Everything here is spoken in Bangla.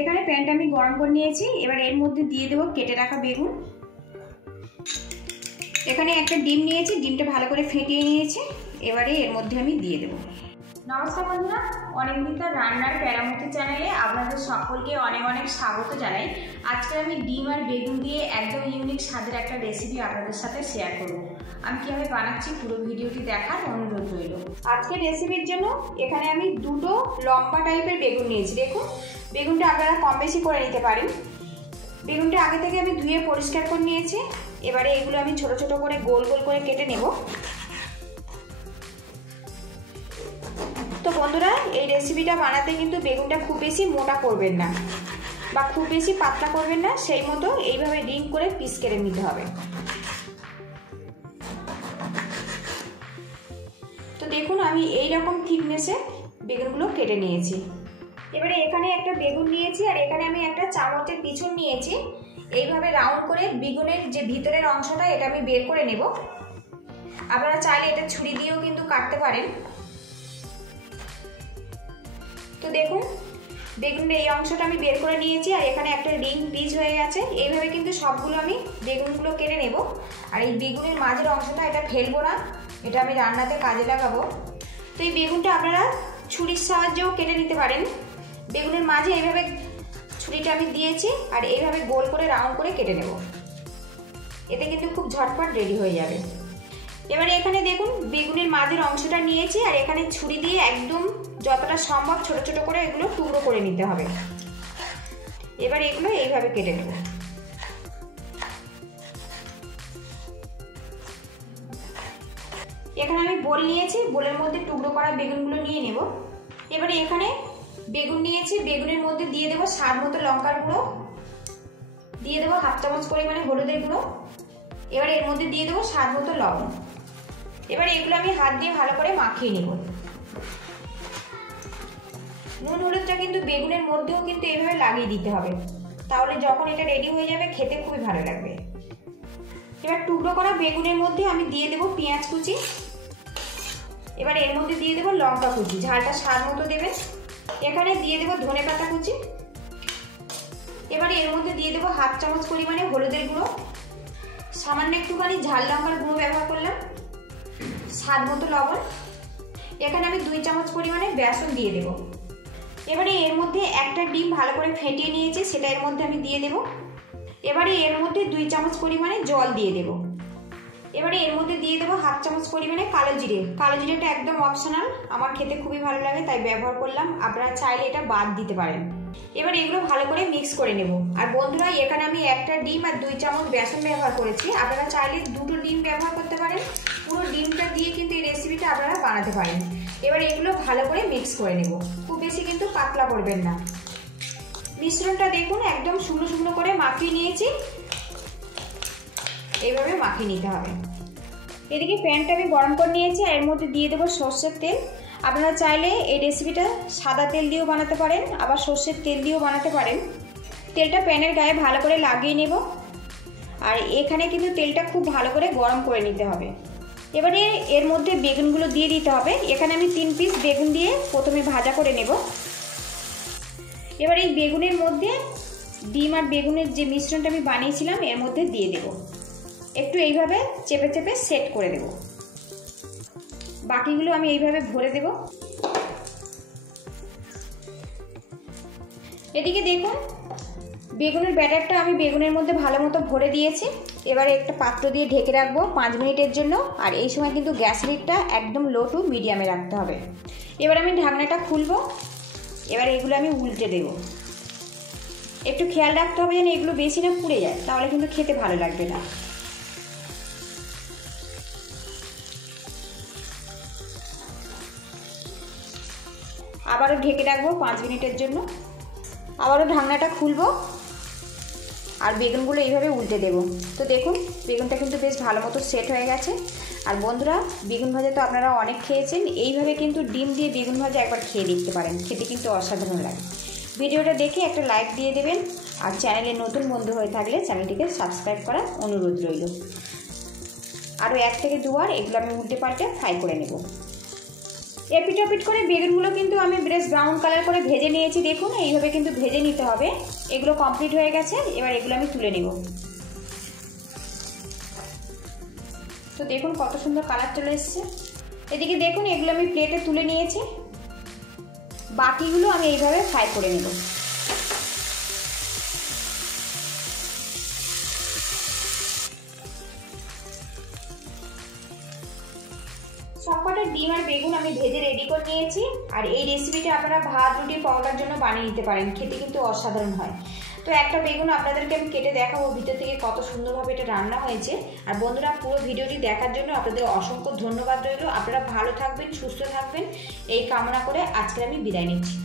এখানে প্যানটা আমি গরম করে নিয়েছি। এবার এর মধ্যে দিয়ে দেবো কেটে রাখা বেগুন। এখানে একটা ডিম নিয়েছি, ডিমটা ভালো করে ফেটিয়ে নিয়েছি। এবারে এর মধ্যে আমি দিয়ে দেবো। নমস্কার বন্ধুরা, অনেকদিনকার রান্নার প্যারামতি চ্যানেলে আপনাদের সকলকে অনেক অনেক স্বাগত জানাই। আজকে আমি ডিম আর বেগুন দিয়ে একদম ইউনিক স্বাদের একটা রেসিপি আপনাদের সাথে শেয়ার করব। আমি কীভাবে বানাচ্ছি পুরো ভিডিওটি দেখার অনুরোধ রইল। আজকের রেসিপির জন্য এখানে আমি দুটো লম্বা টাইপের বেগুন নিয়েছি। দেখুন, বেগুনটা আপনারা কম বেশি করে নিতে পারেন। বেগুনটা আগে থেকে আমি ধুয়ে পরিষ্কার করে নিয়েছি। এবারে এগুলো আমি ছোট ছোট করে গোল গোল করে কেটে নেব। তো বন্ধুরা, এই রেসিপিটা বানাতে কিন্তু বেগুনটা খুব বেশি মোটা করবেন না বা খুব বেশি পাতলা করবেন না, সেই মতো এইভাবে রিং করে পিস কেটে নিতে হবে। তো দেখুন, আমি এই রকম থিকনেসে বেগুনগুলো কেটে নিয়েছি। এবারে এখানে একটা বেগুন নিয়েছি আর এখানে আমি একটা চামচের পিছন নিয়েছি। এইভাবে রাউন্ড করে বেগুনের যে ভিতরের অংশটা এটা আমি বের করে নেব। আপনারা চাইলে এটা ছুরি দিয়েও কিন্তু কাটতে পারেন। তো দেখুন, বেগুনের এই অংশটা আমি বের করে নিয়েছি আর এখানে একটা রিং পিস হয়ে গেছে। এইভাবে কিন্তু সবগুলো আমি বেগুনগুলো কেটে নেব। আর এই বেগুনের মাঝের অংশটা এটা ফেলবো না, এটা আমি রান্নাতে কাজে লাগাবো। তো এই বেগুনটা আপনারা ছুরির সাহায্যেও কেটে নিতে পারেন। বেগুনের মাঝে এইভাবে ছুরিটা আমি দিয়েছি আর এইভাবে গোল করে রাউন্ড করে কেটে নেব। এতে কিন্তু খুব ঝটপট রেডি হয়ে যাবে। এবারে এখানে দেখুন, বেগুনের মাঝের অংশটা নিয়েছি আর এখানে ছুরি দিয়ে একদম যতটা সম্ভব ছোট ছোট করে এগুলো টুকরো করে নিতে হবে। এবার এগুলো এইভাবে কেটে নেব। এখানে আমি বোল নিয়েছি, বোলের মধ্যে টুকরো করা বেগুনগুলো নিয়ে নেব। এবারে এখানে বেগুন নিয়েছি, বেগুনের মধ্যে দিয়ে দেবো স্বাদ মতো লঙ্কার গুঁড়ো, দিয়ে দেবো হাফ চামচ পরিমাণে হলুদের গুঁড়ো। এবারে এর মধ্যে দিয়ে দেবো স্বাদ মতো লবণ। এবার এগুলো আমি হাত দিয়ে ভালো করে মাখিয়ে নেব। নুন হলুদটা কিন্তু বেগুনের মধ্যেও কিন্তু এইভাবে লাগিয়ে দিতে হবে, তাহলে যখন এটা রেডি হয়ে যাবে খেতে খুবই ভালো লাগবে। এবার টুকরো করা বেগুনের মধ্যে আমি দিয়ে দেবো পেঁয়াজ কুচি। এবার এর মধ্যে দিয়ে দেবো লঙ্কা কুচি, ঝালটা স্বাদ মতো দেবেন। এখানে দিয়ে দেবো ধনেপাতা কুচি। এবারে এর মধ্যে দিয়ে দেবো হাফ চামচ পরিমাণে হলুদের গুঁড়ো, সামান্য একটুখানি ঝাল লঙ্কার গুঁড়ো ব্যবহার করলাম, স্বাদ মতো লবণ। এখানে আমি 2 চামচ পরিমাণে বেসন দিয়ে দেব। এবারে এর মধ্যে একটা ডিম ভালো করে ফেটিয়ে নিয়েছি, সেটা এর মধ্যে আমি দিয়ে দেব। এবারে এর মধ্যে 2 চামচ পরিমাণে জল দিয়ে দেব। এবারে এর মধ্যে দিয়ে দেবো হাফ চামচ পরিমাণে কালো জিরে। কালো জিরেটা একদম অপশনাল, আমার খেতে খুবই ভালো লাগে তাই ব্যবহার করলাম, আপনারা চাইলে এটা বাদ দিতে পারেন। এবার এগুলো ভালো করে মিক্স করে নেব। আর বন্ধুরা, এখানে আমি একটা ডিম আর 2 চামচ বেসন ব্যবহার করেছি, আপনারা চাইলে 2টো ডিম ব্যবহার করতে পারেন। পুরো ডিমটা দিয়ে কিন্তু এই রেসিপিটা আপনারা বানাতে পারেন। এবার এগুলো ভালো করে মিক্স করে নেব, খুব বেশি কিন্তু পাতলা করবেন না। মিশ্রণটা দেখুন একদম শুকনো শুকনো করে মাখিয়ে নিয়েছি, এইভাবে মাখিয়ে নিতে হবে। এদিকে প্যানটা আমি গরম করে নিয়েছি আর এর মধ্যে দিয়ে দেবো সর্ষের তেল। আপনারা চাইলে এই রেসিপিটা সাদা তেল দিয়েও বানাতে পারেন, আবার সর্ষের তেল দিয়েও বানাতে পারেন। তেলটা প্যানের গায়ে ভালো করে লাগিয়ে নেব। আর এখানে কিন্তু তেলটা খুব ভালো করে গরম করে নিতে হবে। এবারে এর মধ্যে বেগুনগুলো দিয়ে দিতে হবে। এখানে আমি 3 পিস বেগুন দিয়ে প্রথমে ভাজা করে নেব। এবার এই বেগুনের মধ্যে ডিম আর বেগুনের যে মিশ্রণটা আমি বানিয়েছিলাম এর মধ্যে দিয়ে দেব। একটু এইভাবে চেপে চেপে সেট করে দেব। বাকিগুলো আমি এইভাবে ভরে দেব। এদিকে দেখুন, বেগুনের ব্যাটারটা আমি বেগুনের মধ্যে ভালো মতো ভরে দিয়েছি। এবারে একটা পাত্র দিয়ে ঢেকে রাখবো 5 মিনিটের জন্য। আর এই সময় কিন্তু গ্যাস লিডটা একদম লো টু মিডিয়ামে রাখতে হবে। এবার আমি ঢাকনাটা খুলবো। এবার এগুলো আমি উল্টে দেব। একটু খেয়াল রাখতে হবে যেন এগুলো বেশি না পুড়ে যায়, তাহলে কিন্তু খেতে ভালো লাগবে না। আবারও ঢেকে রাখবো 5 মিনিটের জন্য। আবারও ঢাকনাটা খুলবো আর বেগুনগুলো এইভাবে উল্টে দেব। তো দেখুন, বেগুনটা কিন্তু বেশ ভালো মতো সেট হয়ে গেছে। আর বন্ধুরা, বেগুন ভাজা তো আপনারা অনেক খেয়েছেন, এইভাবে কিন্তু ডিম দিয়ে বেগুন ভাজা একবার খেয়ে দেখতে পারেন, খেতে কিন্তু অসাধারণ লাগে। ভিডিওটা দেখে একটা লাইক দিয়ে দেবেন। আর চ্যানেলে নতুন বন্ধু হয়ে থাকলে চ্যানেলটিকে সাবস্ক্রাইব করার অনুরোধ রইল। আরও 1 থেকে 2 বার এগুলো আমি উল্টে পাল্টে ফ্রাই করে নেব। এপিট করে বেগুনগুলো কিন্তু আমি বেশ ব্রাউন কালার করে ভেজে নিয়েছি। দেখুন এইভাবে কিন্তু ভেজে নিতে হবে। এগুলো কমপ্লিট হয়ে গেছে, এবার এগুলো আমি তুলে নেব। তো দেখুন কত সুন্দর কালার চলে এসছে। এদিকে দেখুন এগুলো আমি প্লেটে তুলে নিয়েছি, বাকিগুলো আমি এইভাবে ফ্রাই করে নেব। সবকটা ডিম আর বেগুন আমি ভেজে রেডি করে নিয়েছি। আর এই রেসিপিটা আপনারা ভাত, রুটি, পরোটার জন্য বানিয়ে নিতে পারেন, খেতে কিন্তু অসাধারণ হয়। তো একটা বেগুন আপনাদেরকে আমি কেটে দেখাবো ভিতর থেকে কত সুন্দরভাবে এটা রান্না হয়েছে। আর বন্ধুরা পুরো ভিডিওটি দেখার জন্য আপনাদের অসংখ্য ধন্যবাদ রইল। আপনারা ভালো থাকবেন, সুস্থ থাকবেন এই কামনা করে আজকে আমি বিদায় নিচ্ছি।